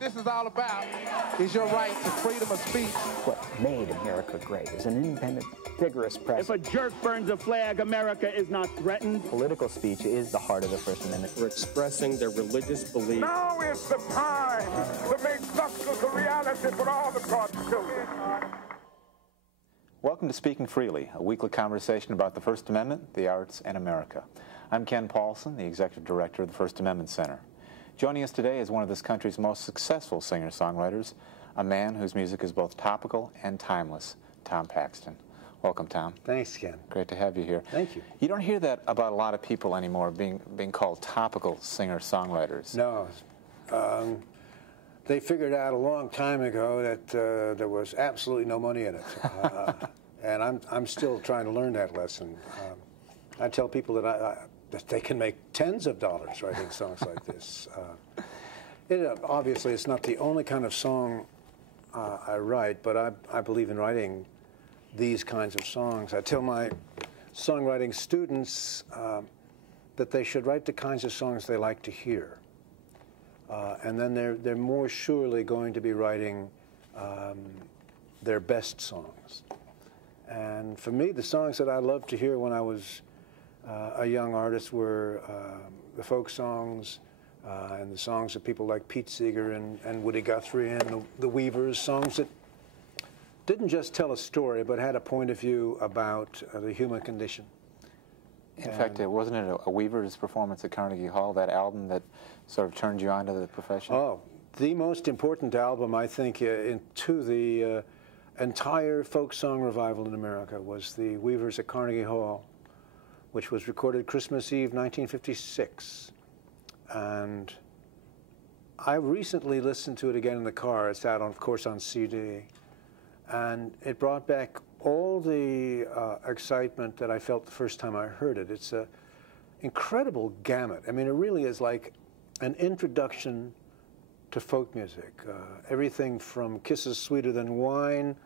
what this is all about is your right to freedom of speech. What made America great is an independent, vigorous press. If a jerk burns a flag, America is not threatened. Political speech is the heart of the First Amendment. For expressing their religious beliefs. Now is the time to make justice a reality for all of God's children. Welcome to Speaking Freely, a weekly conversation about the First Amendment, the arts, and America. I'm Ken Paulson, the Executive Director of the First Amendment Center. Joining us today is one of this country's most successful singer-songwriters, a man whose music is both topical and timeless, Tom Paxton. Welcome, Tom. Thanks, Ken. Great to have you here. Thank you. You don't hear that about a lot of people anymore, being called topical singer-songwriters. No. They figured out a long time ago that there was absolutely no money in it. And I'm still trying to learn that lesson. I tell people that that they can make tens of dollars writing songs like this. Obviously, it's not the only kind of song I write, but I believe in writing these kinds of songs. I tell my songwriting students that they should write the kinds of songs they like to hear. And then they're more surely going to be writing their best songs. And for me, the songs that I loved to hear when I was a young artist were the folk songs and the songs of people like Pete Seeger and Woody Guthrie and the Weavers, songs that didn't just tell a story but had a point of view about the human condition. In fact, wasn't it a Weavers performance at Carnegie Hall, that album that sort of turned you on to the profession? Oh, the most important album, I think, into the entire folk song revival in America was the Weavers at Carnegie Hall, which was recorded Christmas Eve, 1956. And I recently listened to it again in the car. It's out, of course, on CD. And it brought back all the excitement that I felt the first time I heard it. It's an incredible gamut. I mean, it really is like an introduction to folk music. Everything from Kisses Sweeter Than Wine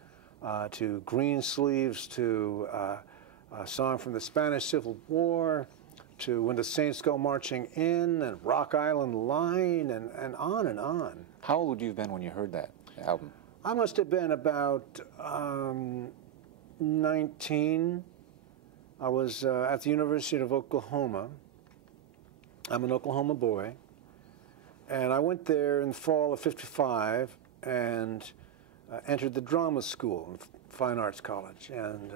to Green Sleeves to a song from the Spanish Civil War to When the Saints Go Marching In and Rock Island Line and on and on. How old would you have been when you heard that album? I must have been about 19. I was at the University of Oklahoma. I'm an Oklahoma boy. And I went there in the fall of 55 and entered the drama school, Fine Arts College. And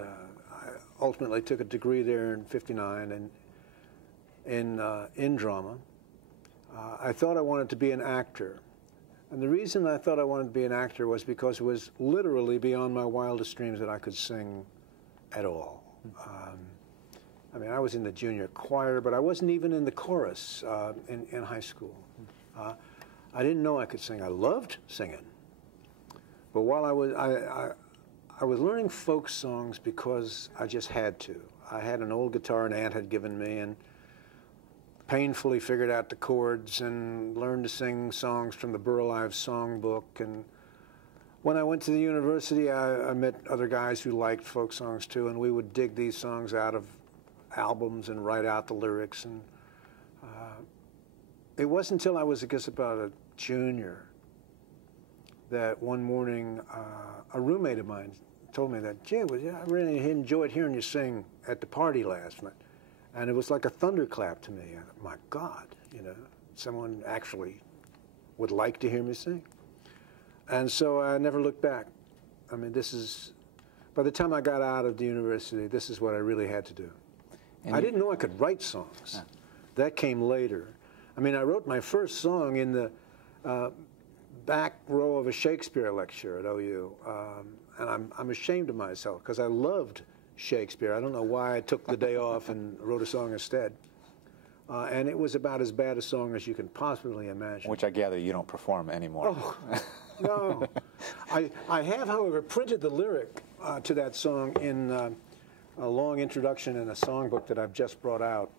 I ultimately took a degree there in 59 in drama. I thought I wanted to be an actor. And the reason I thought I wanted to be an actor was because it was literally beyond my wildest dreams that I could sing at all. I mean, I was in the junior choir, but I wasn't even in the chorus in high school. I didn't know I could sing. I loved singing. But while I was learning folk songs because I just had to. I had an old guitar an aunt had given me and painfully figured out the chords and learned to sing songs from the Burl Ives songbook. And when I went to the university, I met other guys who liked folk songs too, and we would dig these songs out of albums and write out the lyrics. And it wasn't until I was, I guess, about a junior that one morning a roommate of mine told me that, gee, I really enjoyed hearing you sing at the party last night. And it was like a thunderclap to me. My God, you know, someone actually would like to hear me sing. And so I never looked back. I mean, by the time I got out of the university, this is what I really had to do. And I didn't know I could write songs. Yeah. That came later. I mean, I wrote my first song in the back row of a Shakespeare lecture at OU. And I'm ashamed of myself because I loved Shakespeare. I don't know why I took the day off and wrote a song instead. And it was about as bad a song as you can possibly imagine. Which I gather you don't perform anymore. Oh, no. I have, however, printed the lyric to that song in a long introduction in a songbook that I've just brought out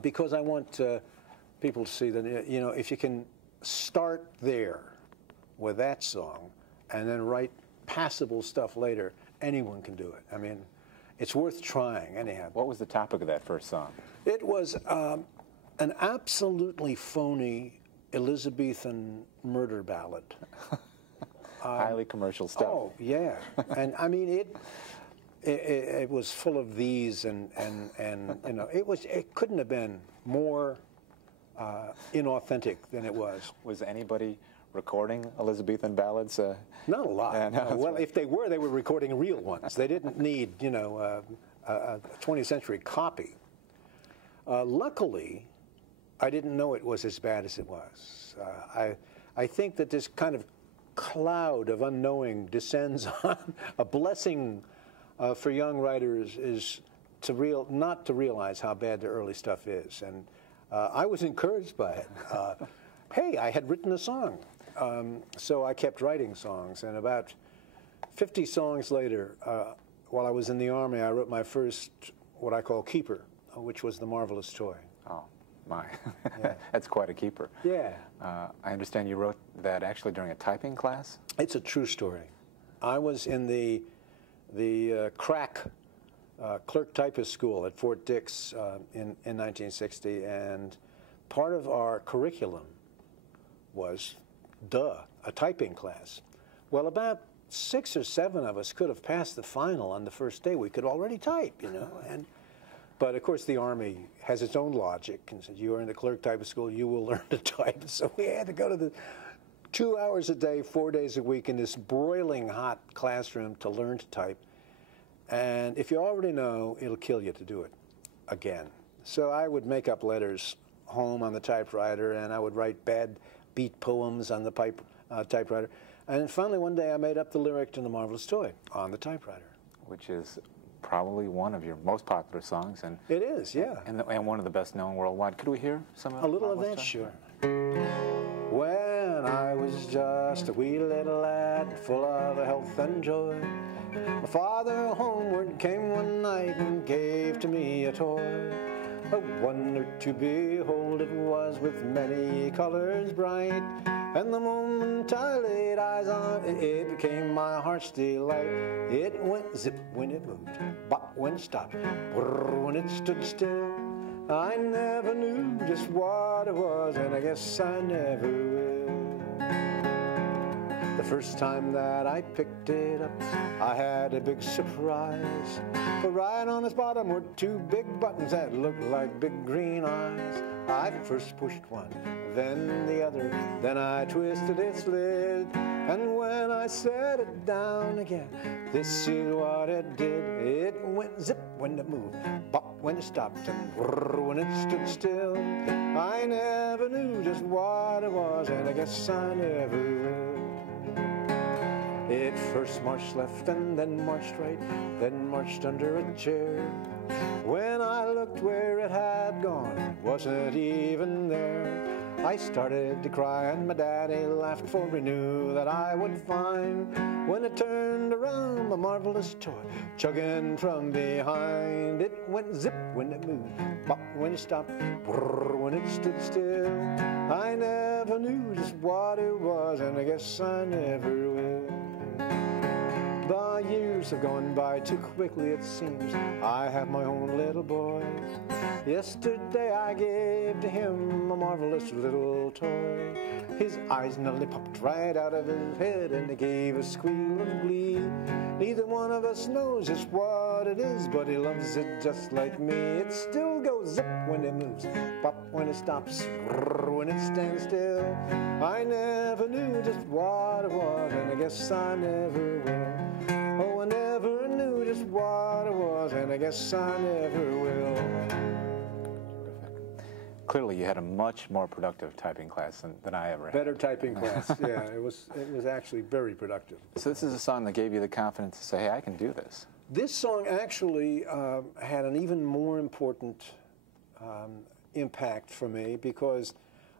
because I want people to see that, you know, if you can start there with that song and then write passable stuff later, anyone can do it. I mean, it's worth trying anyhow. What was the topic of that first song? It was an absolutely phony Elizabethan murder ballad. Highly commercial stuff. Oh, yeah. And I mean, it was full of these and you know, it couldn't have been more inauthentic than it was. Was anybody recording Elizabethan ballads? Not a lot. No, well, if they were recording real ones. They didn't need, you know, a 20th century copy. Luckily, I didn't know it was as bad as it was. I think that this kind of cloud of unknowing descends on a blessing for young writers is not to realize how bad the early stuff is. And I was encouraged by it. Hey, I had written a song. So I kept writing songs. And about 50 songs later, while I was in the Army, I wrote my first, what I call keeper, which was The Marvelous Toy. Oh, my. Yeah. That's quite a keeper. Yeah. I understand you wrote that actually during a typing class? It's a true story. I was in the crack clerk typist school at Fort Dix in 1960, and part of our curriculum was, a typing class. Well, about 6 or 7 of us could have passed the final on the first day. We could already type, you know. But of course, the Army has its own logic and said, you are in the clerk typist school, you will learn to type. So we had to go to the 2 hours a day, 4 days a week in this broiling hot classroom to learn to type. And if you already know, it'll kill you to do it again. So I would make up letters home on the typewriter, and I would write bad beat poems on the typewriter. And finally, one day, I made up the lyric to The Marvelous Toy on the typewriter. Which is probably one of your most popular songs. And it is, yeah. And one of the best known worldwide. Could we hear some of a little of that? Sure. When I was just a wee little lad, full of health and joy, my father homeward came one night and gave to me a toy. A wonder to behold it was, with many colors bright, and the moment I laid eyes on it, it became my heart's delight. It went zip when it moved, bop when it stopped, brrr when it stood still. I never knew just what it was, and I guess I never will. The first time that I picked it up, I had a big surprise. For right on its bottom were 2 big buttons that looked like big green eyes. I first pushed one, then the other, then I twisted its lid. And when I set it down again, this is what it did. It went zip when it moved, bop when it stopped, and brrr when it stood still. I never knew just what it was, and I guess I never will. It first marched left and then marched right, then marched under a chair. When I looked where it had gone, it wasn't even there. I started to cry and my daddy laughed, for he knew that I would find, when it turned around, the marvelous toy chugging from behind. It went zip when it moved, bop when it stopped, brrr when it stood still. I never knew just what it was, and I guess I never will. The years have gone by too quickly, it seems. I have my own little boy. Yesterday I gave to him a marvelous little toy. His eyes nearly popped right out of his head, and he gave a squeal of glee. Neither one of us knows just what it is, but he loves it just like me. It still goes zip when it moves, pop when it stops, brrr when it stands still. I never knew just what it was, and I guess I never will. Oh, I never knew just what it was, and I guess I never will. Clearly, you had a much more productive typing class than I ever had. Better typing class, yeah. It was actually very productive. So this is a song that gave you the confidence to say, hey, I can do this. This song actually had an even more important impact for me, because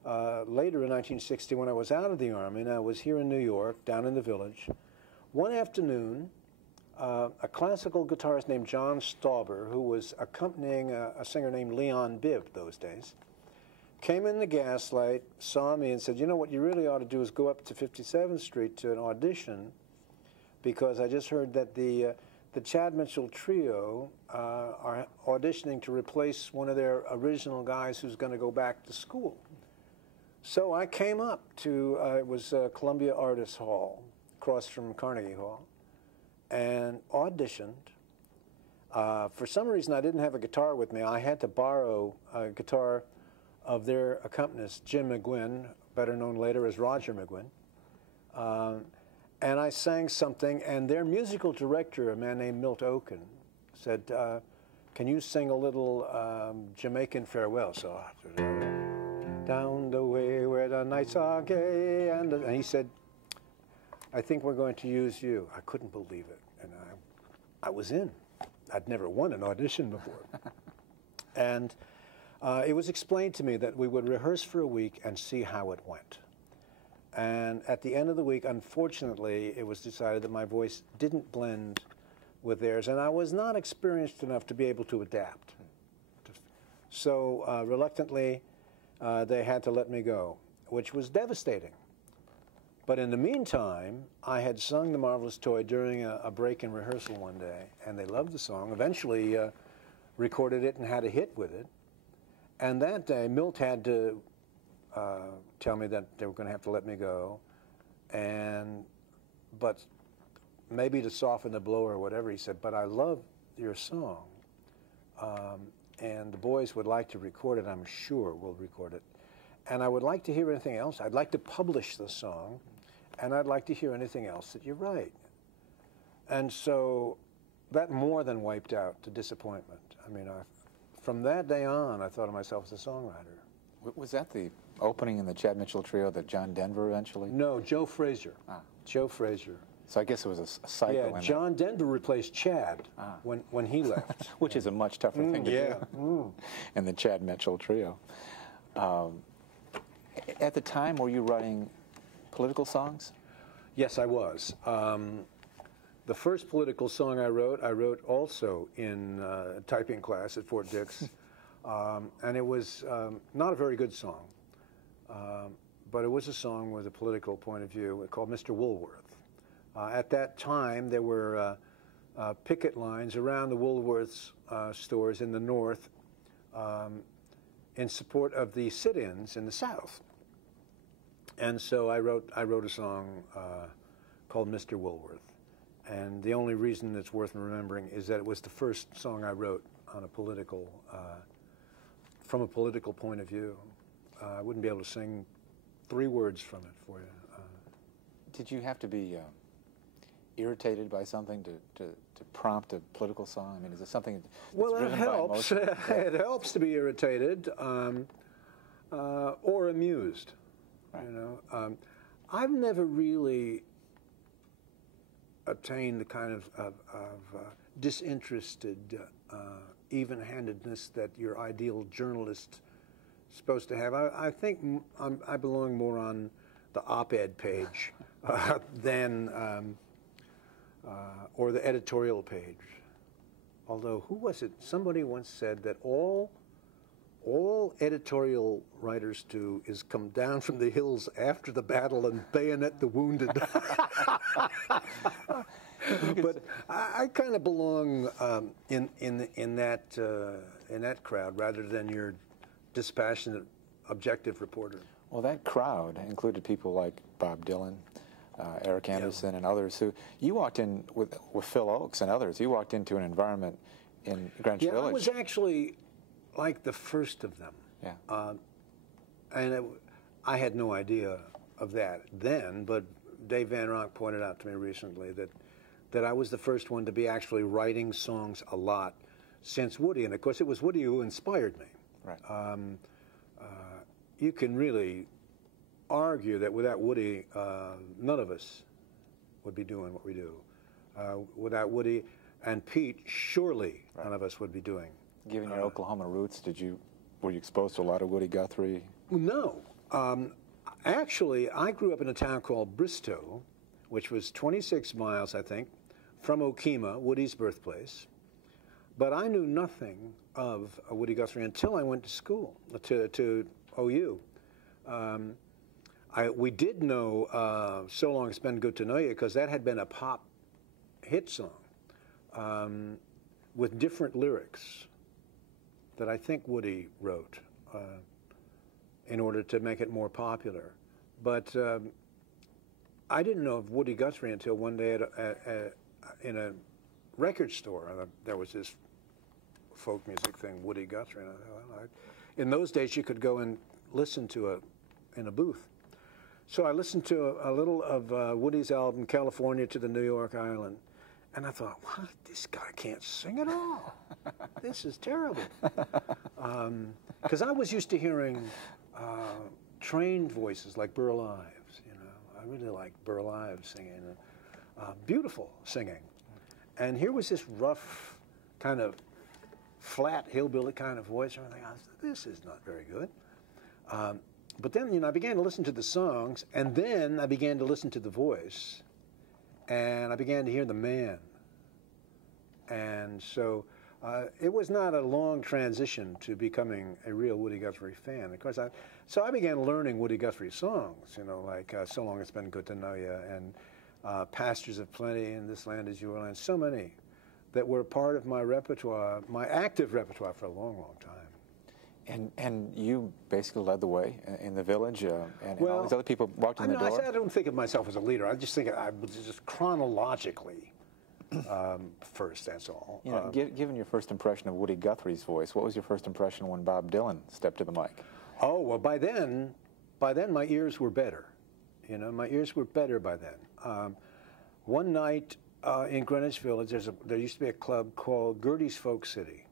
later in 1960, when I was out of the Army, and I was here in New York, down in the Village, one afternoon, a classical guitarist named John Stauber, who was accompanying a singer named Leon Bibb those days, came in the Gaslight, saw me, and said, you know what you really ought to do is go up to 57th Street to an audition, because I just heard that the Chad Mitchell Trio are auditioning to replace one of their original guys who's going to go back to school. So I came up to, it was Columbia Artists Hall, across from Carnegie Hall, and auditioned. For some reason, I didn't have a guitar with me. I had to borrow a guitar of their accompanist, Jim McGuinn, better known later as Roger McGuinn. And I sang something, and their musical director, a man named Milt Oken, said, can you sing a little Jamaican farewell? So, down the way where the nights are gay, and he said, I think we're going to use you. I couldn't believe it, and I was in. I'd never won an audition before. And it was explained to me that we would rehearse for a week and see how it went. And at the end of the week, unfortunately, it was decided that my voice didn't blend with theirs, and I was not experienced enough to be able to adapt. So reluctantly, they had to let me go, which was devastating. But in the meantime, I had sung The Marvelous Toy during a break in rehearsal one day, and they loved the song, eventually recorded it and had a hit with it. And that day, Milt had to tell me that they were going to have to let me go. But maybe to soften the blow or whatever, he said, but I love your song. And the boys would like to record it, I'm sure we'll record it. And I would like to hear anything else. I'd like to publish the song, and I'd like to hear anything else that you write. And so that more than wiped out the disappointment. I mean, from that day on, I thought of myself as a songwriter. Was that the opening in the Chad Mitchell trio that John Denver eventually? No, Joe Frazier. Joe Frazier. So I guess it was a cycle. Yeah, John Denver replaced Chad when he left. Which is a much tougher thing to do in the Chad Mitchell trio. At the time, were you writing political songs? Yes, I was. The first political song I wrote also in typing class at Fort Dix. And it was not a very good song, but it was a song with a political point of view called Mr. Woolworth. At that time, there were picket lines around the Woolworths stores in the North in support of the sit-ins in the South. And so I wrote a song called Mr. Woolworth. And the only reason it's worth remembering is that it was the first song I wrote on a political, from a political point of view. I wouldn't be able to sing 3 words from it for you. Did you have to be irritated by something to prompt a political song? I mean, is it something that's well, it driven helps. by emotion? It helps to be irritated or amused. Right. You know, I've never really attained the kind of disinterested even-handedness that your ideal journalist is supposed to have. I think I belong more on the op-ed page than or the editorial page. Although, who was it? Somebody once said that all editorial writers do is come down from the hills after the battle and bayonet the wounded. But I kind of belong in that crowd rather than your dispassionate, objective reporter. Well, that crowd included people like Bob Dylan, Eric Anderson, and others who you walked in with Phil Oakes and others. You walked into an environment in Greenwich Village. I was actually like the first of them. Yeah. And I had no idea of that then, but Dave Van Ronk pointed out to me recently that I was the first one to be actually writing songs a lot since Woody. And of course, it was Woody who inspired me. Right. You can really argue that without Woody, none of us would be doing what we do. Without Woody and Pete, surely none of us would be doing. Given your Oklahoma roots, were you exposed to a lot of Woody Guthrie? No. Actually, I grew up in a town called Bristow, which was 26 miles, I think, from Okemah, Woody's birthplace. But I knew nothing of Woody Guthrie until I went to school, to OU. We did know So Long It's Been Good to Know You, because that had been a pop hit song with different lyrics that I think Woody wrote. in order to make it more popular. But I didn't know of Woody Guthrie until one day in a record store. There was this folk music thing, Woody Guthrie. And in those days, you could go and listen to in a booth. So I listened to a little of Woody's album, California to the New York Island. And I thought, what? This guy can't sing at all. This is terrible. Because I was used to hearing trained voices like Burl Ives. You know, I really like Burl Ives singing, beautiful singing. And here was this rough, kind of flat hillbilly kind of voice. And I thought, this is not very good. But then, you know, I began to listen to the songs, and then I began to listen to the voice, and I began to hear the man. And so it was not a long transition to becoming a real Woody Guthrie fan. Of course, so I began learning Woody Guthrie songs, you know, like So Long It's Been Good to Know You, and Pastures of Plenty, and This Land Is Your Land, so many that were part of my repertoire, my active repertoire for a long, long time. And you basically led the way in the village, and all these other people walked in the door? I don't think of myself as a leader. I just think I was just chronologically first, that's all. You know, given your first impression of Woody Guthrie's voice, what was your first impression when Bob Dylan stepped to the mic? Oh, well, by then my ears were better. You know, my ears were better by then. One night in Greenwich Village, there used to be a club called Gertie's Folk City.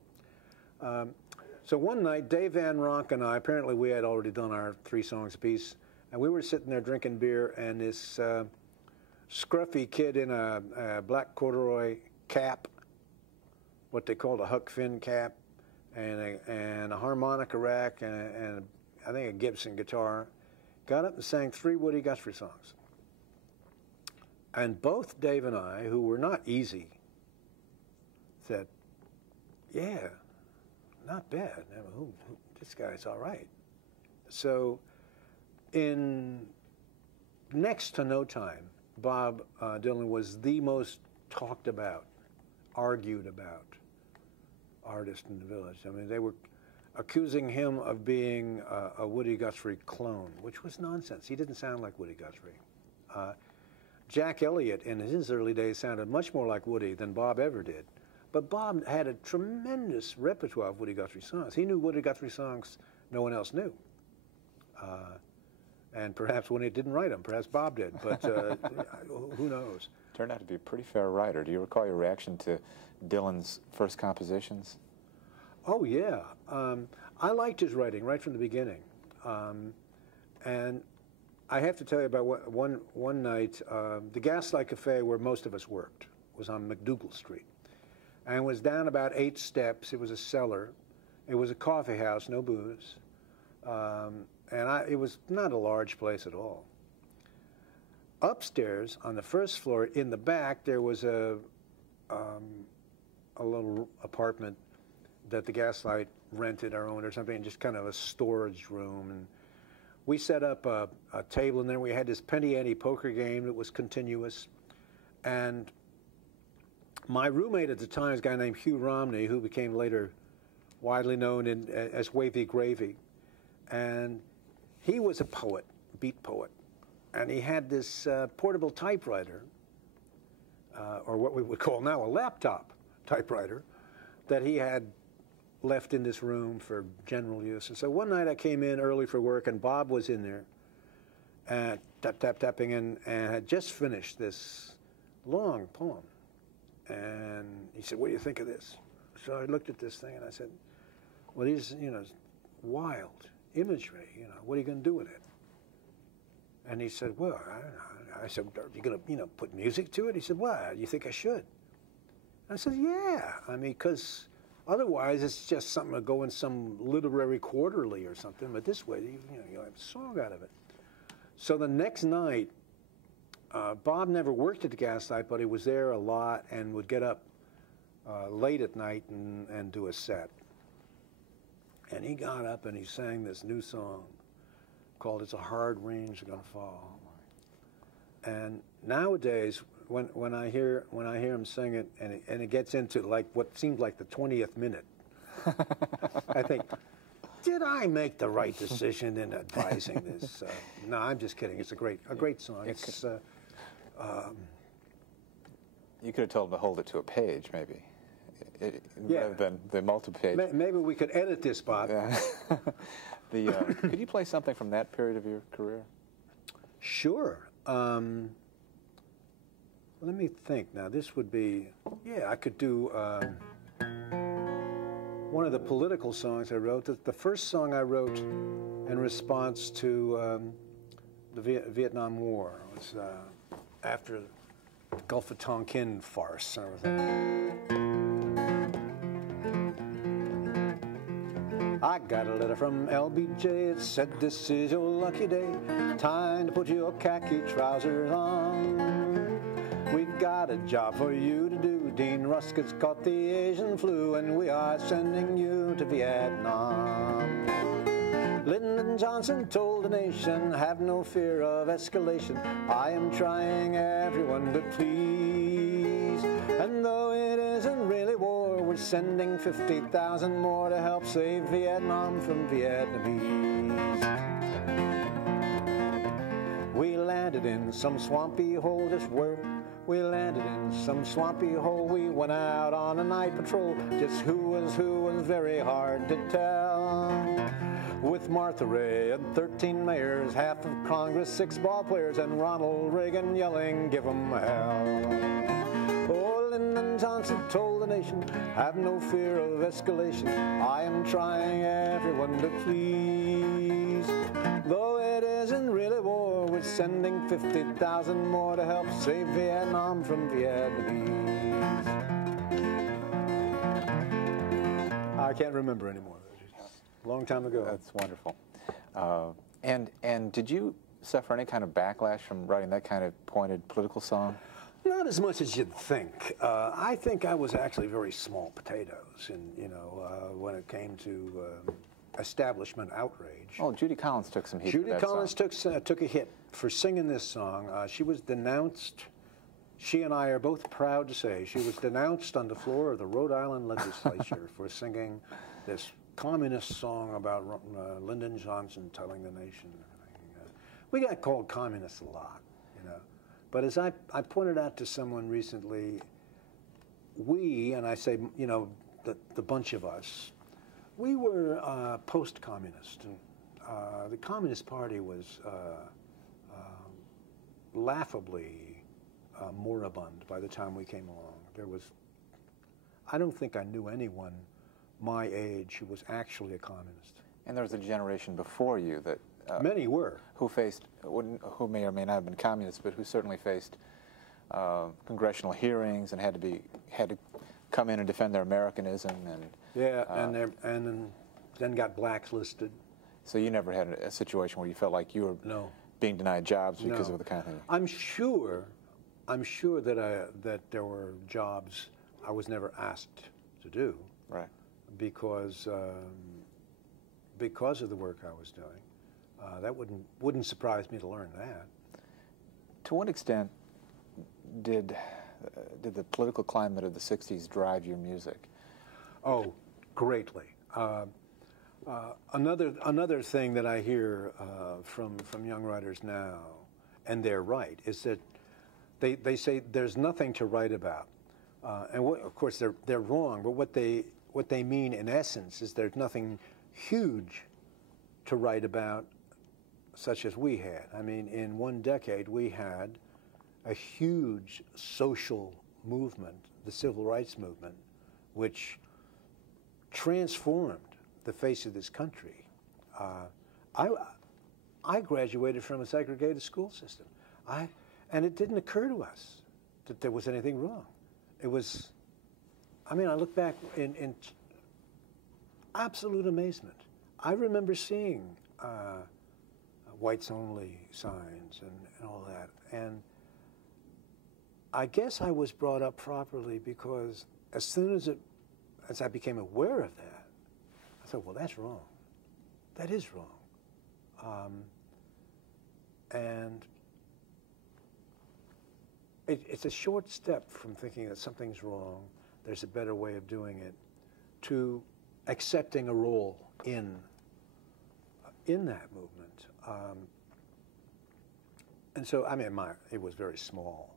So one night, Dave Van Ronk and I, apparently we had already done our 3 songs apiece, and we were sitting there drinking beer, and this scruffy kid in a black corduroy cap, what they called a Huck Finn cap, and a harmonica rack, and I think a Gibson guitar, got up and sang 3 Woody Guthrie songs. And both Dave and I, who were not easy, said, yeah, not bad. This guy's all right. So in next to no time, Bob Dylan was the most talked about, argued about artist in the village. I mean, they were accusing him of being a Woody Guthrie clone, which was nonsense. He didn't sound like Woody Guthrie. Jack Elliott in his early days sounded much more like Woody than Bob ever did. But Bob had a tremendous repertoire of Woody Guthrie songs. He knew Woody Guthrie songs no one else knew. And perhaps when he didn't write them, perhaps Bob did, but who knows? Turned out to be a pretty fair writer. Do you recall your reaction to Dylan's first compositions? Oh, yeah. I liked his writing right from the beginning. And I have to tell you about one night, the Gaslight Cafe where most of us worked was on McDougal Street. And it was down about 8 steps. It was a cellar. It was a coffee house, no booze. It was not a large place at all. Upstairs, on the first floor, in the back, there was a little apartment that the Gaslight rented or owned or something, just kind of a storage room. And we set up a table, and then we had this penny ante poker game that was continuous. And my roommate at the time was a guy named Hugh Romney, who became later widely known as Wavy Gravy. And he was a poet, beat poet. And he had this portable typewriter, or what we would call now a laptop typewriter, that he had left in this room for general use. And so one night I came in early for work, and Bob was in there, tapping, and had just finished this long poem. And he said, "What do you think of this?" So I looked at this thing and I said, "Well, these, wild imagery, what are you going to do with it?" And he said, "Well, I don't know." I said, "Are you going to, put music to it?" He said, "Well, you think I should?" I said, "Yeah, because otherwise it's just something to go in some literary quarterly or something, but this way, you'll have a song out of it." So the next night, Bob never worked at the Gaslight, but he was there a lot and would get up late at night and do a set. And he got up and he sang this new song called "It's a Hard Rain's Gonna Fall." And nowadays, when I hear him sing it, and it gets into like what seems like the 20th minute, I think, did I make the right decision in advising this? No, I'm just kidding. It's a great song. It's you could have told him to hold it to a page, maybe, yeah. rather than the multi-page. Maybe we could edit this, Bob. Yeah. Could you play something from that period of your career? Sure. Let me think. Now, this would be, yeah, I could do one of the political songs I wrote. The first song I wrote in response to the Vietnam War was after the Gulf of Tonkin farce and everything. I got a letter from LBJ. It said, "This is your lucky day. Time to put your khaki trousers on. We've got a job for you to do. Dean Ruskett's caught the Asian flu, and we are sending you to Vietnam." Lyndon Johnson told the nation, "Have no fear of escalation. I am trying everyone to please. And though it isn't really war, we're sending 50,000 more to help save Vietnam from Vietnamese." We landed in some swampy hole, just where we landed in some swampy hole. We went out on a night patrol. Just who was very hard to tell. With Martha Ray and 13 mayors, half of Congress, 6 ball players, and Ronald Reagan yelling, "Give 'em hell." Oh, Lyndon Johnson told the nation, "Have no fear of escalation. I am trying everyone to please. Though it isn't really war, we're sending 50,000 more to help save Vietnam from Vietnamese." I can't remember anymore. A long time ago. That's wonderful. And did you suffer any kind of backlash from writing that kind of pointed political song? Not as much as you'd think. I think I was actually very small potatoes, when it came to establishment outrage. Oh, Judy Collins took some heat. Judy for that Collins song. took a hit for singing this song. She was denounced. She and I are both proud to say she was denounced on the floor of the Rhode Island legislature for singing this communist song about Lyndon Johnson telling the nation. We got called communists a lot, But as I pointed out to someone recently, we, and I say, the bunch of us, we were post-communist. And the Communist Party was laughably moribund by the time we came along. I don't think I knew anyone my age who was actually a communist. And there was a generation before you that many were who may or may not have been communists, but who certainly faced congressional hearings and had to come in and defend their Americanism and then got blacklisted. So you never had a situation where you felt like you were being denied jobs because of the kind of thing. I'm sure that there were jobs I was never asked to do. Right. Because of the work I was doing. That wouldn't surprise me to learn that. To what extent did the political climate of the 60s drive your music? Oh, greatly. Another thing that I hear from young writers now, and they're right, is that they say there's nothing to write about. Of course, they're wrong, but what they mean in essence is there's nothing huge to write about such as we had. I mean, in one decade we had a huge social movement, the civil rights movement, which transformed the face of this country. I graduated from a segregated school system, and it didn't occur to us that there was anything wrong. It was, I look back in absolute amazement. I remember seeing whites only signs and all that, and I guess I was brought up properly because as soon as I became aware of that, I thought, well, that's wrong. That is wrong. And it's a short step from thinking that something's wrong, there's a better way of doing it, to accepting a role in in that movement. And so, I mean, it was very small.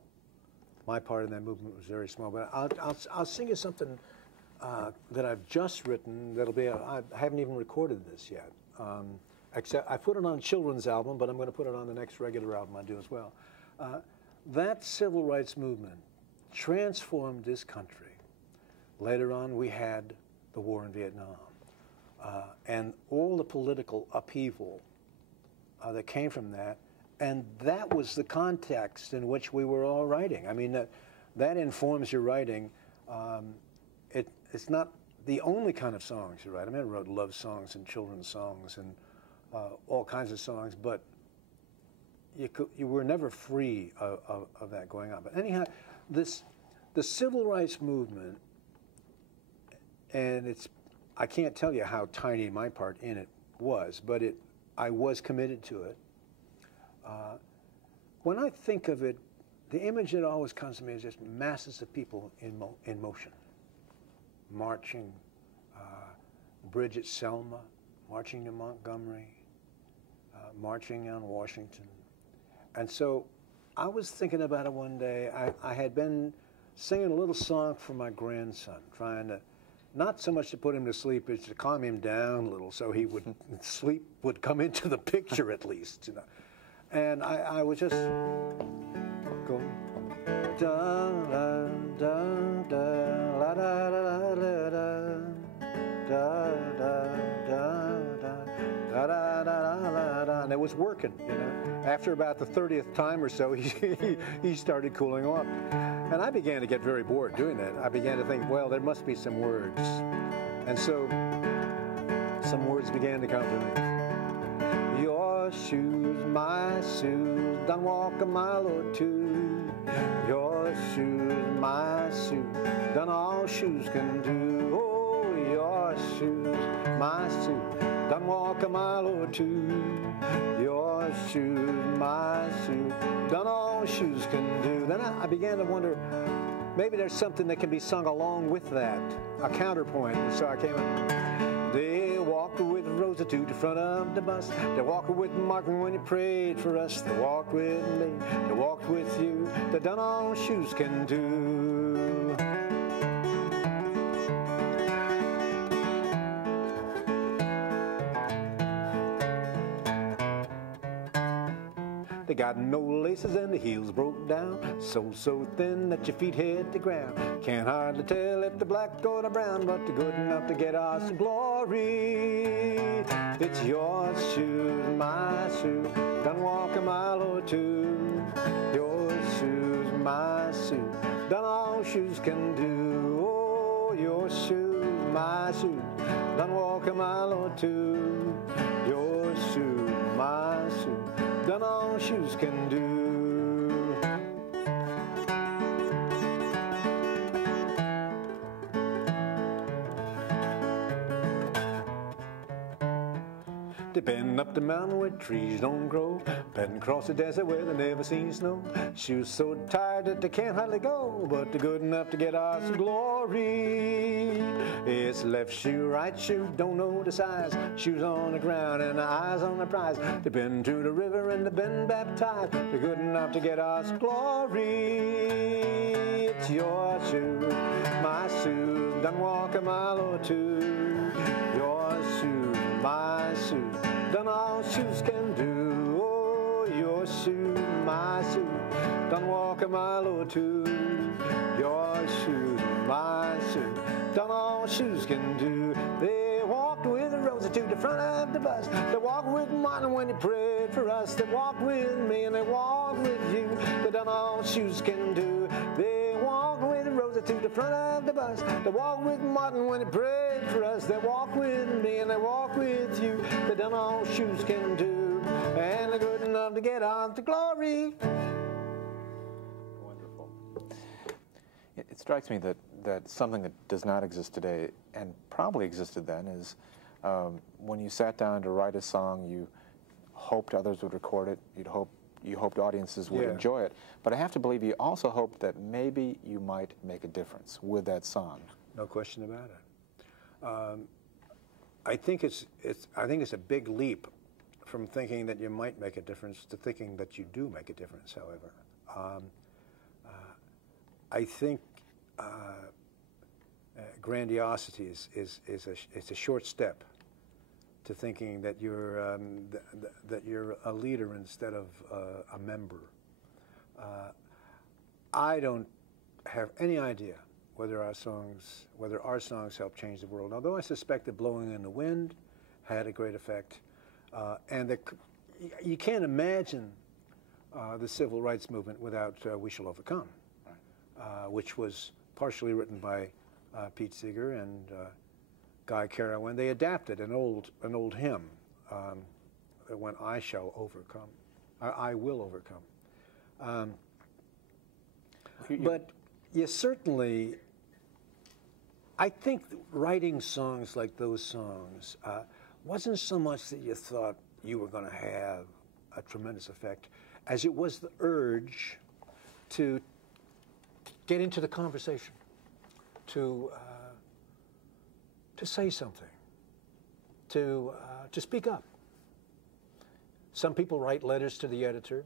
My part in that movement was very small. But I'll sing you something that I've just written. I haven't even recorded this yet. Except I put it on a children's album, but I'm going to put it on the next regular album I do as well. That civil rights movement transformed this country. Later on, we had the war in Vietnam, and all the political upheaval that came from that, and that was the context in which we were all writing. I mean, that informs your writing. It's not the only kind of songs you write. I mean, I wrote love songs and children's songs and all kinds of songs, but you were never free of that going on. But anyhow, the civil rights movement, and I can't tell you how tiny my part in it was, but I was committed to it. When I think of it, the image that always comes to me is just masses of people in motion, marching, bridge at Selma, marching to Montgomery, marching on Washington. And so I was thinking about it one day. I had been singing a little song for my grandson, trying to, not so much to put him to sleep, as to calm him down a little so he would, sleep would come into the picture at least, you know. And I was just going, da da da da la da da da da da da da da da, and it was working, you know. After about the 30th time or so, he started cooling off, and I began to get very bored doing that. I began to think, well, there must be some words, and so some words began to come to me. Your shoes, my shoes, done walk a mile or two. Your shoes, my shoes, done all shoes can do. Oh, your shoes, my shoes, done walk a mile or two. Your shoes, my shoes, done all shoes can do. Then I began to wonder, maybe there's something that can be sung along with that, a counterpoint. And so I came in. They walked with Rosa to the front of the bus. They walked with Martin when he prayed for us. They walked with me, they walked with you. They done all shoes can do. They got no laces and the heels broke down, so thin that your feet hit the ground. Can't hardly tell if they're black or they're brown, but they're good enough to get us glory. It's your shoes, my shoes, done walk a mile or two. Your shoes, my shoes, done all shoes can do. Oh, your shoes, my shoes, done walk a mile or two. Your shoes, my shoes, done all shoes can do. They been up the mountain where trees don't grow, been across the desert where they never seen snow. Shoes so tired that they can't hardly go, but they're good enough to get us glory. It's left shoe, right shoe, don't know the size. Shoes on the ground and the eyes on the prize. They've been to the river and they've been baptized. They're good enough to get us glory. It's your shoe, my shoe, done walk a mile or two. Your shoe, my shoe, done all shoes can do. Oh, your shoe, my shoe, done walk a mile or two. Your shoe, my shoe, done all shoes can do. They walked with Rosa to the front of the bus. They walked with Martin when he prayed for us. They walked with me and they walked with you. They done all shoes can do. They walked with Rosa to the front of the bus. They walked with Martin when he prayed for us. They walked with me and they walked with you. They done all shoes can do. And they're good enough to get on to glory. Wonderful. It strikes me that something that does not exist today, and probably existed then, is when you sat down to write a song, you hoped others would record it. You hoped audiences would enjoy it. But I have to believe you also hoped that maybe you might make a difference with that song. No question about it. I think it's a big leap from thinking that you might make a difference to thinking that you do make a difference, however. I think grandiosity is a short step to thinking that you're a leader instead of a member. I don't have any idea whether our songs help change the world. Although I suspect that "Blowing in the Wind" had a great effect, and you can't imagine the civil rights movement without "We Shall Overcome," which was partially written by Pete Seeger and Guy Carroll, and they adapted an old hymn that went, "I shall overcome, I will overcome." But you certainly, I think writing songs like those songs wasn't so much that you thought you were going to have a tremendous effect as it was the urge to get into the conversation, to say something, to speak up. Some people write letters to the editor,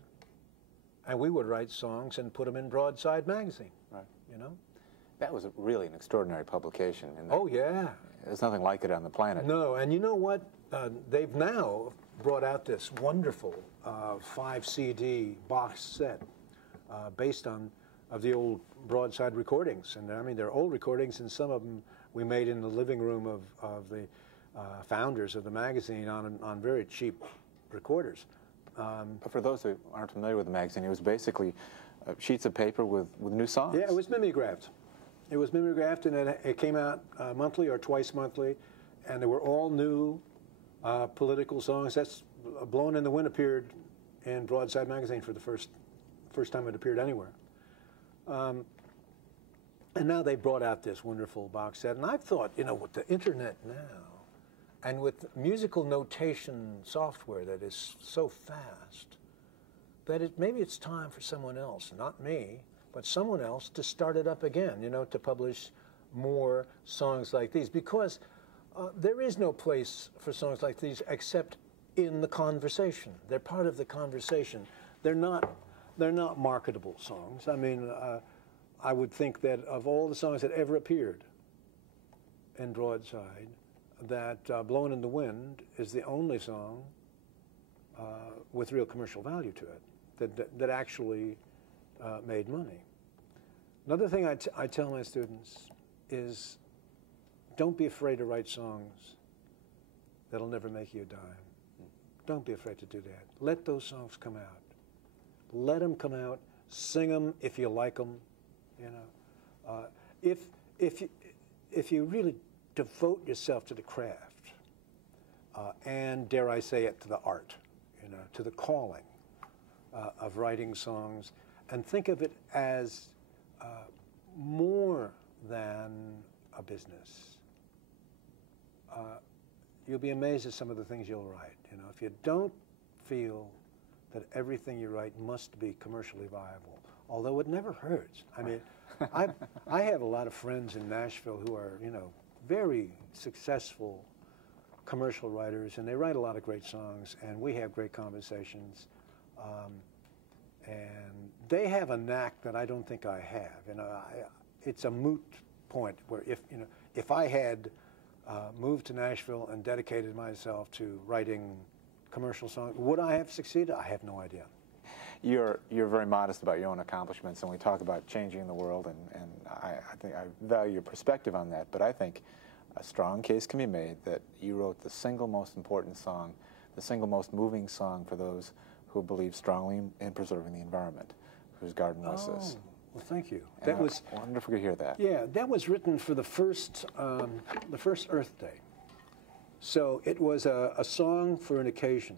and we would write songs and put them in Broadside magazine. Right. You know? That was really an extraordinary publication. Oh, yeah. There's nothing like it on the planet. No, and you know what? They've now brought out this wonderful 5-CD box set based on the old Broadside recordings. And I mean, they're old recordings, and some of them we made in the living room of the founders of the magazine on very cheap recorders. But for those who aren't familiar with the magazine, it was basically sheets of paper with new songs. Yeah, it was mimeographed. It was mimeographed, and it came out monthly or twice monthly, and they were all new political songs. That's "Blowing in the Wind" appeared in Broadside magazine for the first time it appeared anywhere. And now they brought out this wonderful box set, and I thought, you know, with the internet now, and with musical notation software that is so fast, that maybe it's time for someone else, not me, but someone else, to start it up again, you know, to publish more songs like these. Because there is no place for songs like these except in the conversation. They're part of the conversation. They're not marketable songs. I mean, I would think that of all the songs that ever appeared in Broadside, that "Blowing in the Wind" is the only song with real commercial value to it, that actually made money. Another thing I tell my students is, don't be afraid to write songs that'll never make you a dime. Don't be afraid to do that. Let those songs come out. Let them come out. Sing them if you like them. You know, if you really devote yourself to the craft, and dare I say it, to the art, you know, to the calling of writing songs, and think of it as more than a business. You'll be amazed at some of the things you'll write. You know, if you don't feel that everything you write must be commercially viable, although it never hurts. I mean, I have a lot of friends in Nashville who are, you know, very successful commercial writers, and they write a lot of great songs, and we have great conversations. And they have a knack that I don't think I have. You know, it's a moot point where if I had moved to Nashville and dedicated myself to writing commercial songs, would I have succeeded? I have no idea. You're very modest about your own accomplishments, and we talk about changing the world, and I think I value your perspective on that, but I think a strong case can be made that you wrote the single most important song, the single most moving song for those who believe strongly in preserving the environment, whose garden was this. Well, thank you. And that was wonderful to hear that. Yeah, that was written for the first Earth Day. So it was a song for an occasion.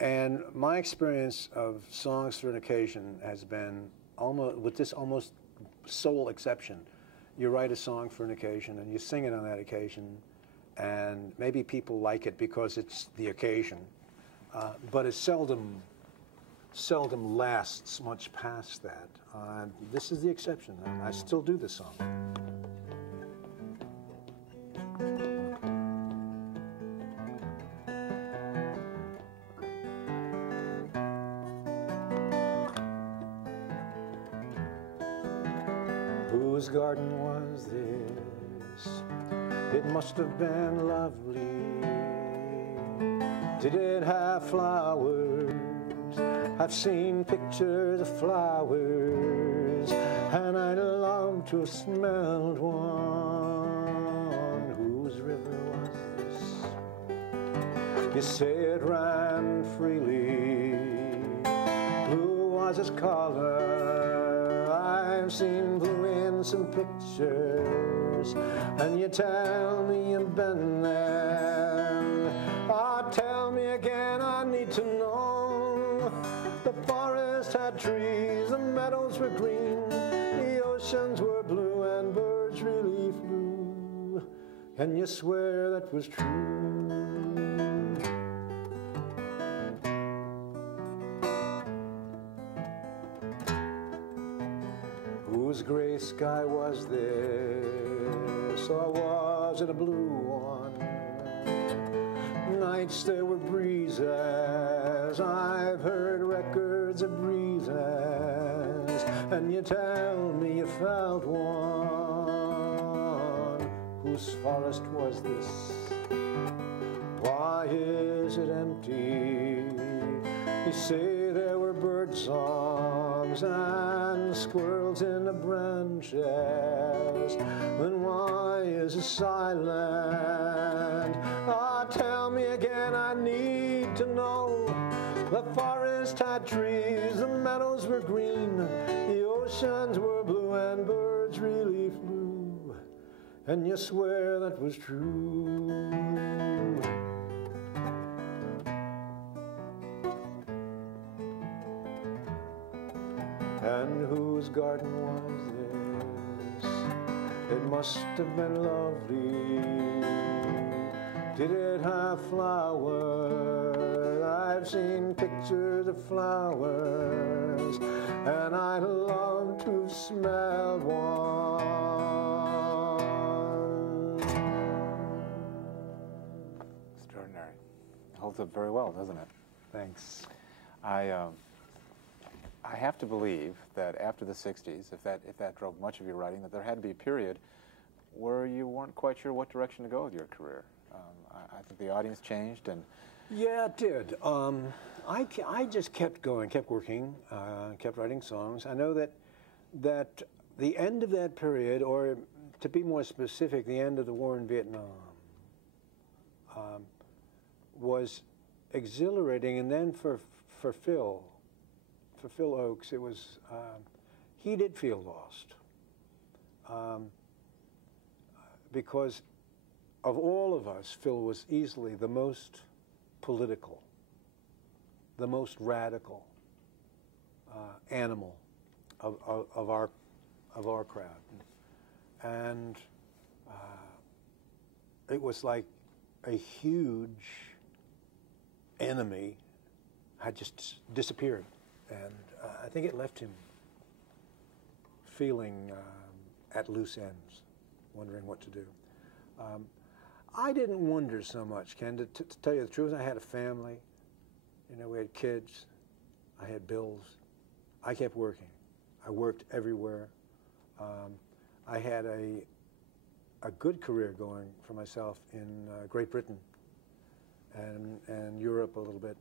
And my experience of songs for an occasion has been almost, with this almost sole exception, you write a song for an occasion and you sing it on that occasion, and maybe people like it because it's the occasion, but it seldom lasts much past that. This is the exception. I still do this song. Whose garden was this? It must have been lovely. Did it have flowers? I've seen pictures of flowers, and I'd love to have smelled one. Whose river was this? You say it ran freely. Blue was its color. I've seen blue in some pictures, and you tell me you've been there. Ah, tell me again, I need to know. The forest had trees, the meadows were green, the oceans were blue, and birds really flew. Can you swear that was true? Whose gray sky was this, or was it a blue one? Nights there were breezes, I've heard records of breezes, and you tell me you felt one. Whose forest was this? Why is it empty? You say there were bird songs and squirrels in the branches, then why is it silent? Ah, tell me again, I need to know. The forest had trees, the meadows were green, the oceans were blue, and birds really flew. And you swear that was true. And whose garden was this? It must have been lovely. Did it have flowers? I've seen pictures of flowers, and I'd love to smell one. Extraordinary. It holds up very well, doesn't it? Thanks. I have to believe that after the 60s, if that drove much of your writing, that there had to be a period where you weren't quite sure what direction to go with your career. I think the audience changed, and yeah, it did. I just kept going, kept working, kept writing songs. I know that the end of that period, or to be more specific, the end of the war in Vietnam, was exhilarating. And then for Phil Oakes, it was he did feel lost because of all of us, Phil was easily the most political, the most radical animal of our crowd, and it was like a huge enemy had just disappeared, and I think it left him feeling at loose ends, wondering what to do. I didn't wonder so much, Ken, to tell you the truth. I had a family. You know, we had kids. I had bills. I kept working. I worked everywhere. I had a good career going for myself in Great Britain and Europe a little bit.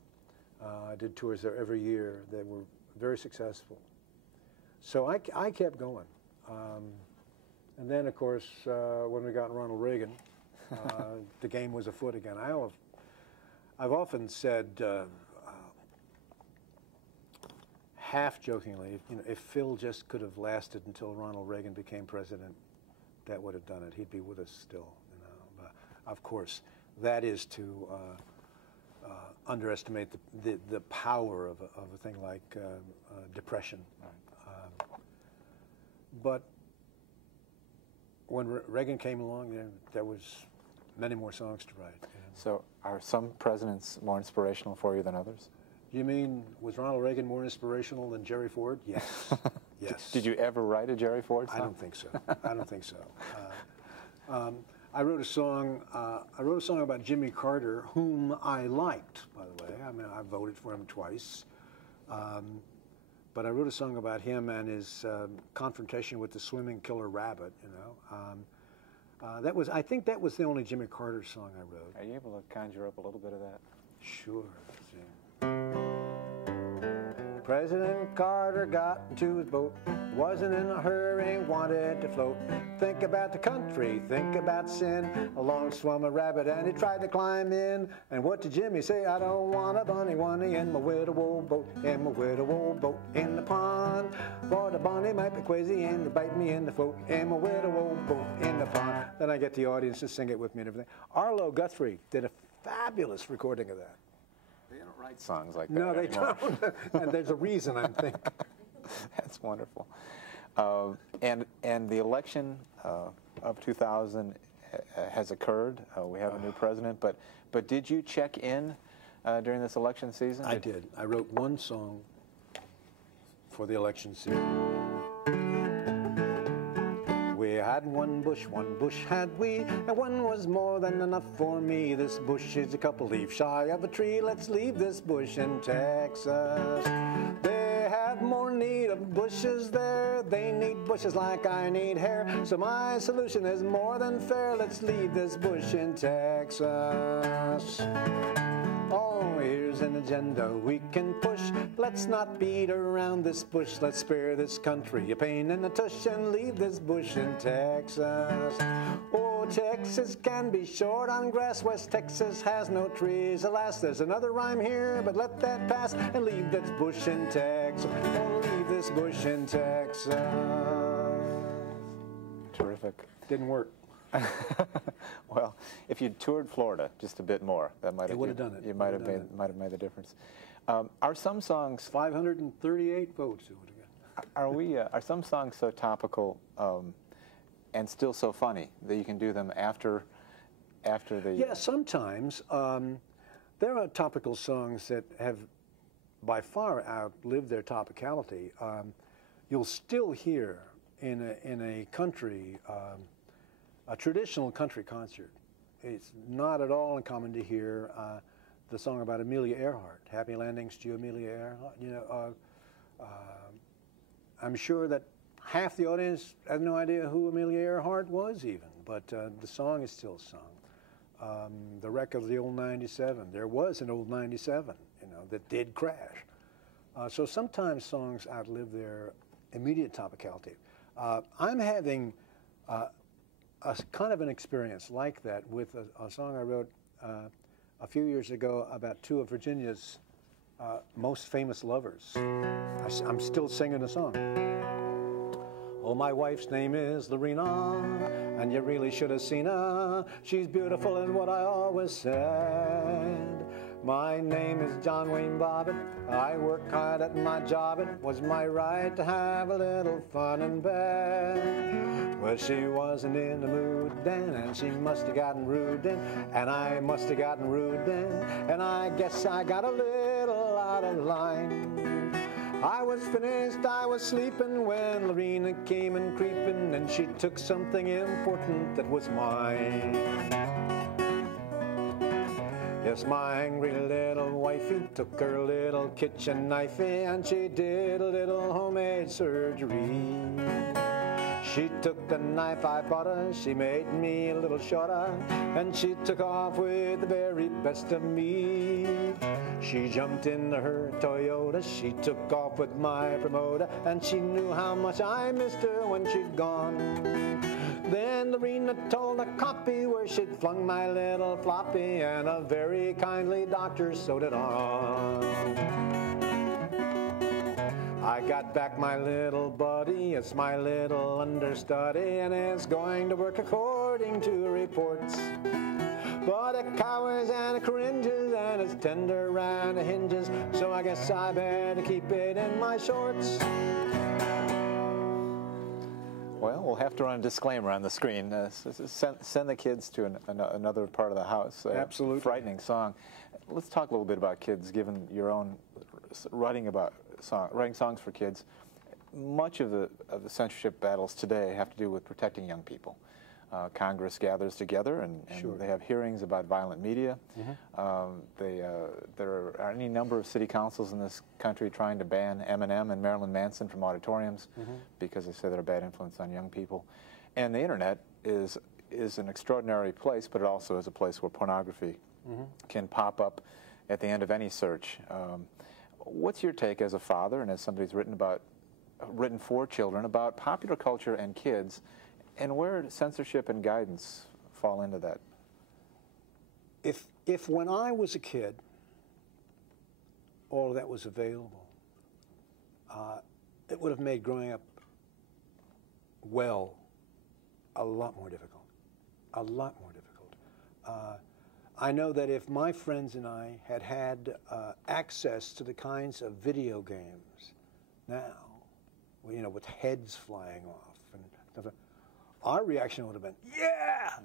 I did tours there every year. They were very successful. So I kept going. And then, of course, when we got Ronald Reagan, the game was afoot again. I've often said, half jokingly, if Phil just could have lasted until Ronald Reagan became president, that would have done it. He'd be with us still. But of course, that is to underestimate the power of a thing like depression. Right. But when Reagan came along, there was many more songs to write. So are some presidents more inspirational for you than others? You mean, was Ronald Reagan more inspirational than Jerry Ford? Yes. Yes. Did you ever write a Jerry Ford song? I don't think so. I don't think so. I wrote a song about Jimmy Carter, whom I liked, by the way. I mean, I voted for him twice. but I wrote a song about him and his confrontation with the swimming killer rabbit. You know, I think that was the only Jimmy Carter song I wrote. Are you able to conjure up a little bit of that? Sure. President Carter got into his boat, wasn't in a hurry, wanted to float. Think about the country, think about sin. Along swam a rabbit and he tried to climb in. And what did Jimmy say? I don't want a bunny wunny in my widow old boat, in my widow old boat in the pond. For the bunny might be crazy and to bite me in the throat, in my widow old boat in the pond. Then I get the audience to sing it with me and everything. Arlo Guthrie did a fabulous recording of that. They don't write songs like that No, they anymore. don't. And there's a reason, I think. That's wonderful. And the election of 2000 has occurred. We have a new president, but did you check in during this election season? I did. I wrote one song for the election season. We had one bush had we, and one was more than enough for me. This bush is a couple leaves shy of a tree. Let's leave this bush in Texas. They have more need of bushes there. They need bushes like I need hair. So my solution is more than fair. Let's leave this bush in Texas. Oh, here's an agenda we can push. Let's not beat around this bush. Let's spare this country a pain in the tush and leave this bush in Texas. Oh, Texas can be short on grass. West Texas has no trees. Alas, there's another rhyme here, but let that pass and leave this bush in Texas. Oh, leave this bush in Texas. Terrific. Didn't work. Well, if you'd toured Florida just a bit more, that might have would have done it. You might have made the difference. Are some songs 538 votes it would have got. are some songs so topical and still so funny that you can do them after the? Yeah, sometimes there are topical songs that have by far outlived their topicality. You'll still hear in a country. A traditional country concert. It's not at all uncommon to hear the song about Amelia Earhart, Happy Landings to Amelia Earhart. You know, I'm sure that half the audience has no idea who Amelia Earhart was even, but the song is still sung. The wreck of the old 97, there was an old 97, you know, that did crash. So sometimes songs outlive their immediate topicality. I'm having a kind of an experience like that with a song I wrote a few years ago about two of Virginia's most famous lovers. I'm still singing the song. Oh, my wife's name is Lorena, and you really should have seen her. She's beautiful is what I always said. My name is John Wayne Bobbitt. I work hard at my job. It was my right to have a little fun in bed. Well, she wasn't in the mood then, and she must have gotten rude then, and I must have gotten rude then, and I guess I got a little out of line. I was finished, I was sleeping when Lorena came and creeping, and she took something important that was mine. Yes, my angry little wifey took her little kitchen knifey and she did a little homemade surgery. She took the knife I bought her, she made me a little shorter, and she took off with the very best of me. She jumped into her Toyota, she took off with my promoter, and she knew how much I missed her when she'd gone. Then Lorena told the copy where she'd flung my little floppy, and a very kindly doctor sewed it on. I got back my little buddy, it's my little understudy, and it's going to work according to reports. But it cowers and it cringes and it's tender around the hinges, so I guess I better keep it in my shorts. Well, we'll have to run a disclaimer on the screen. Send the kids to another part of the house. Absolutely. Frightening song. Let's talk a little bit about kids, given your own writing songs for kids. Much of the censorship battles today have to do with protecting young people. Congress gathers together and Sure. they have hearings about violent media. There are any number of city councils in this country trying to ban Eminem and Marilyn Manson from auditoriums because they say they're a bad influence on young people. And the internet is an extraordinary place, but it also is a place where pornography can pop up at the end of any search. What's your take as a father and as somebody who's written for children about popular culture and kids, and where censorship and guidance fall into that? If when I was a kid, all of that was available, it would have made growing up well a lot more difficult. A lot more difficult. I know that if my friends and I had access to the kinds of video games now, you know, with heads flying off and stuff, our reaction would have been, yeah!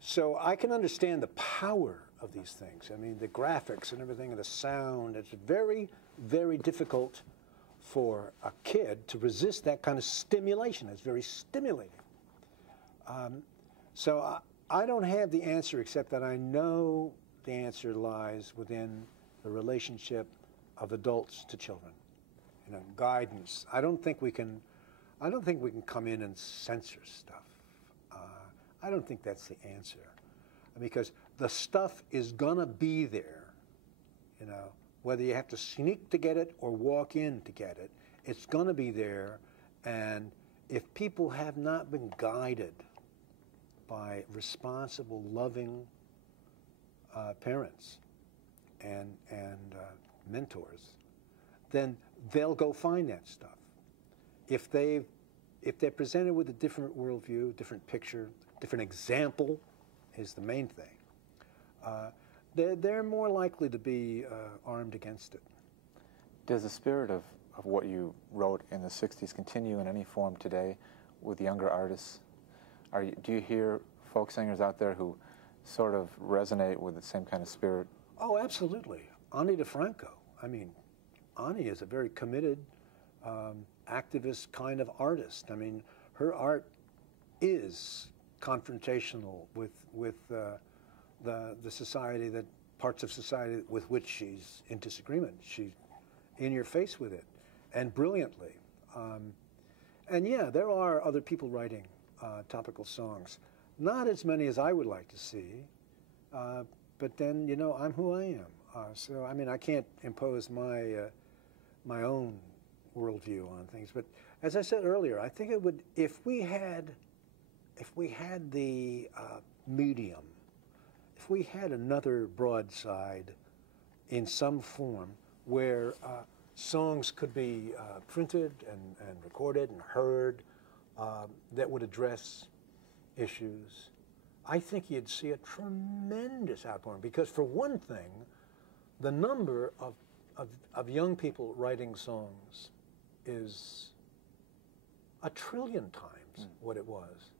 So I can understand the power of these things. I mean, the graphics and everything and the sound, it's very, very difficult for a kid to resist that kind of stimulation. It's very stimulating. So I don't have the answer, except that I know the answer lies within the relationship of adults to children. You know, guidance. I don't think we can come in and censor stuff. I don't think that's the answer, because the stuff is gonna be there. You know, whether you have to sneak to get it or walk in to get it, it's gonna be there. And if people have not been guided by responsible, loving parents and mentors, then they'll go find that stuff. If they're presented with a different worldview, different picture, different example is the main thing, they're more likely to be armed against it. Does the spirit of what you wrote in the 60s continue in any form today with younger artists? Do you hear folk singers out there who sort of resonate with the same kind of spirit? Oh, absolutely. Ani DeFranco. I mean, Ani is a very committed, activist kind of artist. I mean, her art is confrontational with the society, that parts of society with which she's in disagreement. She's in your face with it, and brilliantly. And yeah, there are other people writing topical songs. Not as many as I would like to see, but then, you know, I'm who I am. So, I mean, I can't impose my own worldview on things. But as I said earlier, I think it would, if we had the medium, if we had another broadside in some form where songs could be printed and recorded and heard that would address issues, I think you'd see a tremendous outpouring. Because for one thing, the number of young people writing songs is 1 trillion times what it was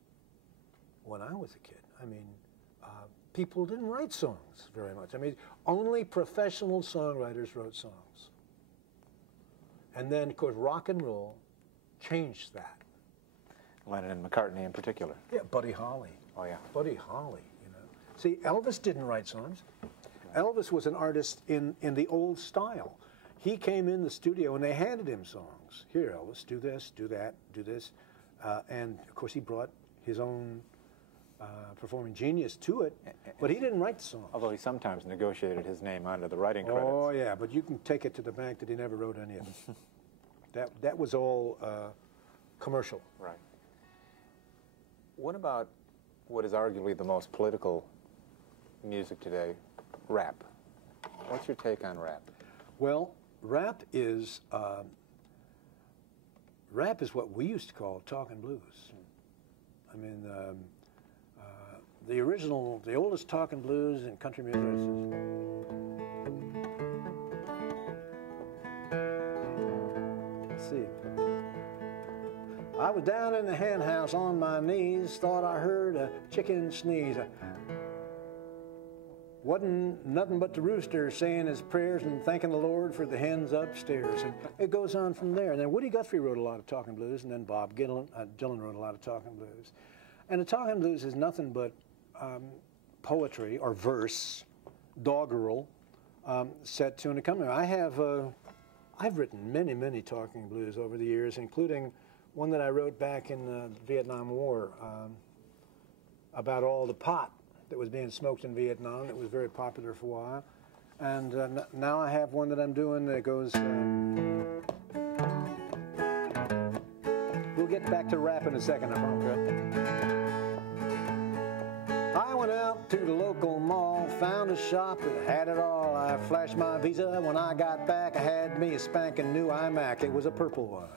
when I was a kid. I mean, people didn't write songs very much. I mean, only professional songwriters wrote songs. And then, of course, rock and roll changed that. Lennon and McCartney in particular. Yeah, Buddy Holly. Oh, yeah. Buddy Holly, you know. See, Elvis didn't write songs. Elvis was an artist in the old style. He came in the studio and they handed him songs. Here, Elvis, do this, do that, do this. And, of course, he brought his own performing genius to it, but he didn't write the song. Although he sometimes negotiated his name onto the writing credits. Oh, yeah, but you can take it to the bank that he never wrote any of it. That was all commercial. Right. What about what is arguably the most political music today, rap? What's your take on rap? Well, rap is what we used to call talking blues. I mean, the oldest talking blues in country music let's see. I was down in the hen house on my knees, thought I heard a chicken sneeze. wasn't nothing but the rooster saying his prayers and thanking the Lord for the hens upstairs. And it goes on from there. And then Woody Guthrie wrote a lot of talking blues, and then Bob Dylan wrote a lot of talking blues. And the talking blues is nothing but poetry or verse, doggerel, set to an accompaniment. I've written many, many talking blues over the years, including one that I wrote back in the Vietnam War about all the pot that was being smoked in Vietnam. It was very popular for a while. And now I have one that I'm doing that goes... we'll get back to rap in a second, I promise. I went out to the local mall, found a shop that had it all. I flashed my Visa. When I got back, I had me a spanking new iMac. It was a purple one,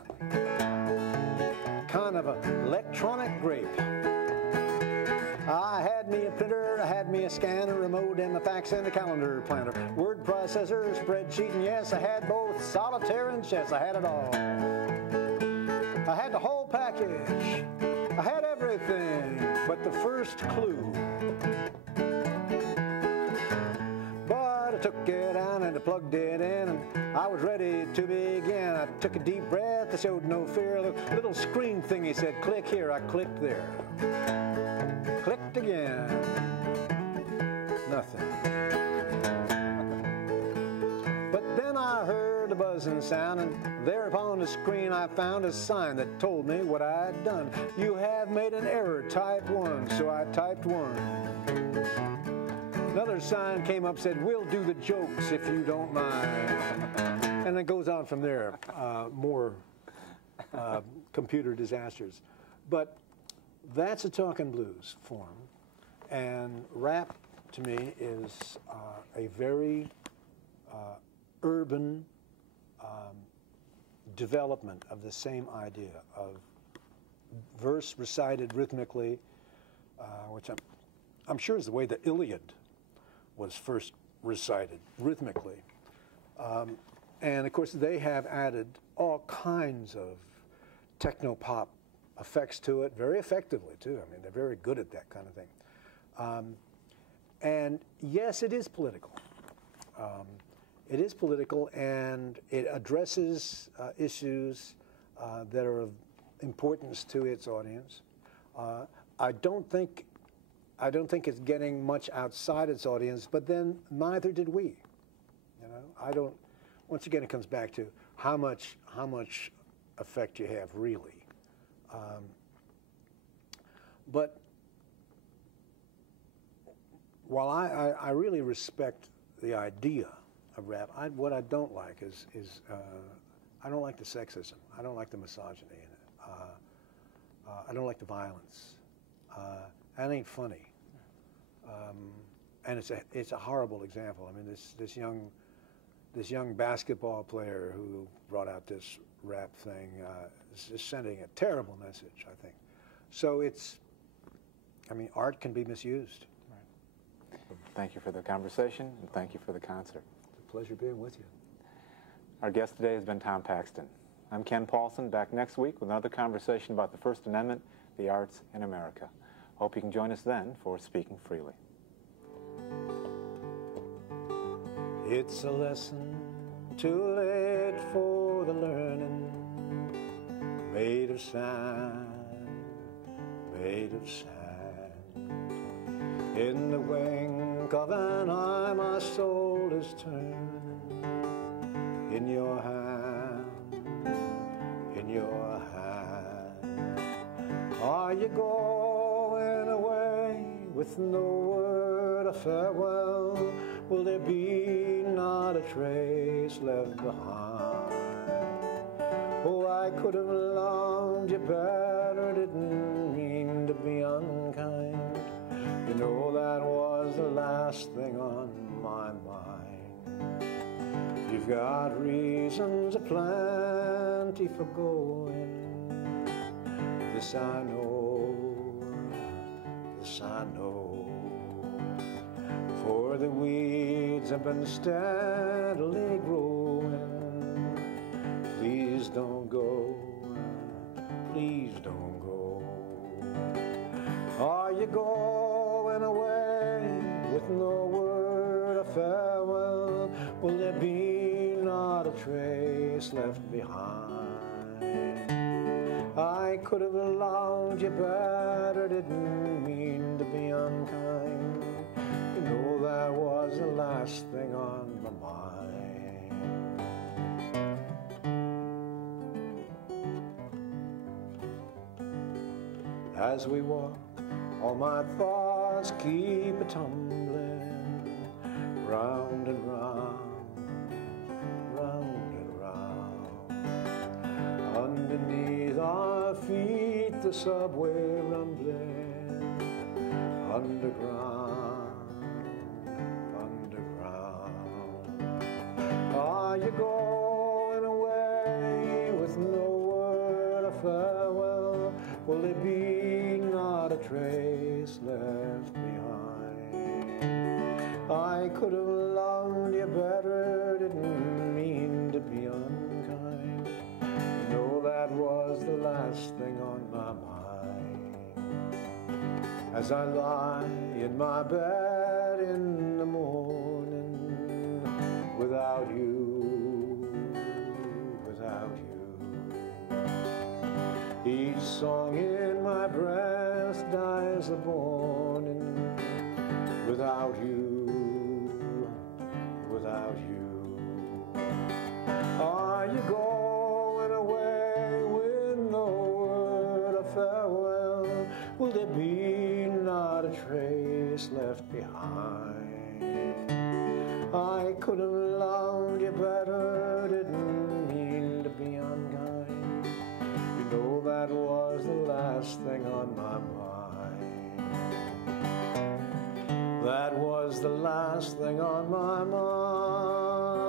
kind of an electronic grape. I had me a printer, I had me a scanner, remote, and the fax and the calendar planner, word processor, spreadsheet, and yes, I had both solitaire and chess. I had it all. I had the whole package. I had everything but the first clue. But I took it out and I plugged it in, and I was ready to begin. I took a deep breath, I showed no fear. The little screen thingy said, click here. I clicked there. Clicked again. Nothing. But then I heard a buzzing sound, and there upon the screen I found a sign that told me what I'd done. You have made an error, type 1. So I typed 1. Another sign came up, said, we'll do the jokes if you don't mind. And it goes on from there, more computer disasters. But that's a talking blues form. And rap, to me, is a very urban development of the same idea of verse recited rhythmically, which I'm sure is the way the Iliad was first recited, rhythmically. And of course, they have added all kinds of techno-pop effects to it, very effectively, too. I mean, they're very good at that kind of thing. And yes, it is political. It is political, and it addresses issues that are of importance to its audience. I don't think it's getting much outside its audience, but then neither did we. You know, I don't. Once again, it comes back to how much effect you have, really. But while I really respect the idea of rap, what I don't like is I don't like the sexism. I don't like the misogyny in it. I don't like the violence. That ain't funny. And it's a horrible example. I mean, this young basketball player who brought out this rap thing is sending a terrible message, I think. So art can be misused. Right. Thank you for the conversation, and thank you for the concert. It's a pleasure being with you. Our guest today has been Tom Paxton. I'm Ken Paulson, back next week with another conversation about the First Amendment, the arts in America. Hope you can join us then for Speaking Freely. It's a lesson too late for the learning, made of sand, made of sand. In the wink of an eye, my soul is turning. In your hand, in your hand. Are you going away with no word of farewell? Will there be not a trace left behind? Oh, I could have loved you better, didn't mean to be unkind. You know that was the last thing on my mind. You've got reasons aplenty for going. This I know, this I know. For the weeds have been steadily growing. Please don't go, please don't go. Are you going away with no word will there be not a trace left behind? I could have loved you better, didn't mean to be unkind. You know that was the last thing on my mind. As we walk, all my thoughts keep a-tumbling round and round, round and round. Underneath our feet the subway rumbling, underground, underground. Are you going away with no word of farewell? Will there be not a trace left behind? I could have loved you better, didn't mean to be unkind. You know that was the last thing on my mind. As I lie in my bed in the morning, without you, without you. Each song in my breast dies a morning, without you, without you. Are you going away with no word of farewell? Will there be not a trace left behind? I could have loved you better, didn't mean to be unkind. You know that was the last thing on my mind. That was the last thing on my mind.